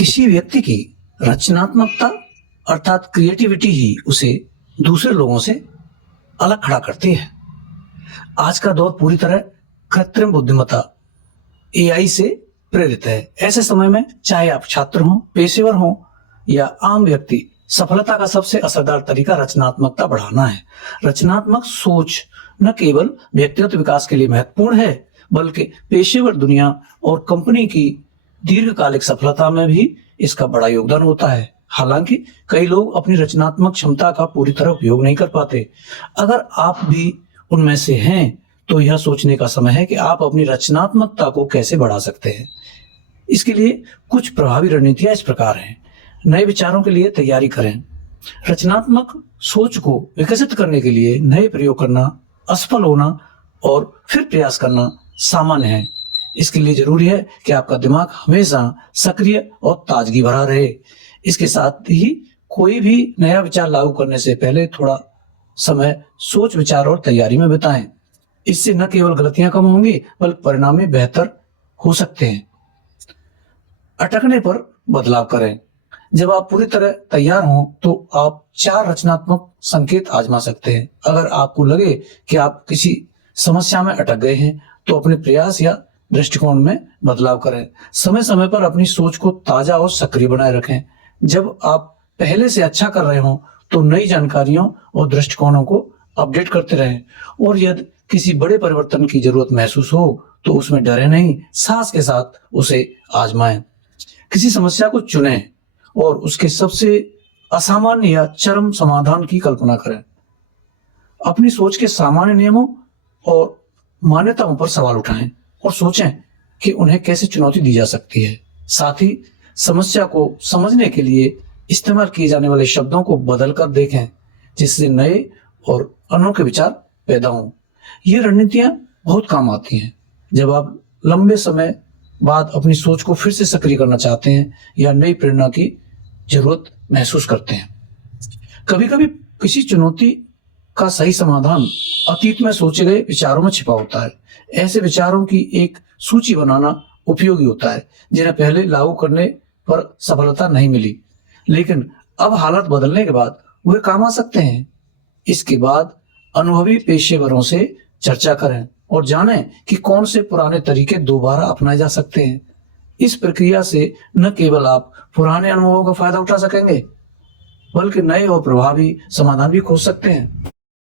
किसी व्यक्ति की रचनात्मकता अर्थात क्रिएटिविटी ही उसे दूसरे लोगों से अलग खड़ा करती है। आज का दौर पूरी तरह कृत्रिम बुद्धिमत्ता एआई से प्रेरित है। ऐसे समय में चाहे आप छात्र हों, पेशेवर हों या आम व्यक्ति, सफलता का सबसे असरदार तरीका रचनात्मकता बढ़ाना है। रचनात्मक सोच न केवल व्यक्तिगत विकास के लिए महत्वपूर्ण है, बल्कि पेशेवर दुनिया और कंपनी की दीर्घकालिक सफलता में भी इसका बड़ा योगदान होता है। हालांकि कई लोग अपनी रचनात्मक क्षमता का पूरी तरह उपयोग नहीं कर पाते। अगर आप भी उनमें से हैं, तो यह सोचने का समय है कि आप अपनी रचनात्मकता को कैसे बढ़ा सकते हैं। इसके लिए कुछ प्रभावी रणनीतियां इस प्रकार हैं। नए विचारों के लिए तैयारी करें। रचनात्मक सोच को विकसित करने के लिए नए प्रयोग करना, असफल होना और फिर प्रयास करना सामान्य है। इसके लिए जरूरी है कि आपका दिमाग हमेशा सक्रिय और ताजगी भरा रहे। इसके साथ ही कोई भी नया विचार लागू करने से पहले थोड़ा समय सोच, विचार और तैयारी में बिताएं। इससे न केवल गलतियां कम होंगी, बल्कि परिणाम भी बेहतर हो सकते हैं। अटकने पर बदलाव करें। जब आप पूरी तरह तैयार हों, तो आप 4 रचनात्मक संकेत आजमा सकते हैं। अगर आपको लगे कि आप किसी समस्या में अटक गए हैं, तो अपने प्रयास या दृष्टिकोण में बदलाव करें। समय समय पर अपनी सोच को ताजा और सक्रिय बनाए रखें। जब आप पहले से अच्छा कर रहे हों, तो नई जानकारियों और दृष्टिकोणों को अपडेट करते रहें। और यदि किसी बड़े परिवर्तन की जरूरत महसूस हो, तो उसमें डरे नहीं, साहस के साथ उसे आजमाएं। किसी समस्या को चुनें और उसके सबसे असामान्य या चरम समाधान की कल्पना करें। अपनी सोच के सामान्य नियमों और मान्यताओं पर सवाल उठाएं और सोचें कि उन्हें कैसे चुनौती दी जा सकती है। साथ ही समस्या को समझने के लिए इस्तेमाल किए जाने वाले शब्दों को बदलकर देखें, जिससे नए और अनोखे विचार पैदा हों। ये रणनीतियां बहुत काम आती हैं जब आप लंबे समय बाद अपनी सोच को फिर से सक्रिय करना चाहते हैं या नई प्रेरणा की जरूरत महसूस करते हैं। कभी कभी किसी चुनौती का सही समाधान अतीत में सोचे गए विचारों में छिपा होता है। ऐसे विचारों की एक सूची बनाना उपयोगी होता है, जिन्हें पहले लागू करने पर सफलता नहीं मिली, लेकिन अब हालत बदलने के बाद वे काम आ सकते हैं। इसके बाद अनुभवी पेशेवरों से चर्चा करें और जानें कि कौन से पुराने तरीके दोबारा अपनाए जा सकते हैं। इस प्रक्रिया से न केवल आप पुराने अनुभवों का फायदा उठा सकेंगे, बल्कि नए और प्रभावी समाधान भी खोज सकते हैं।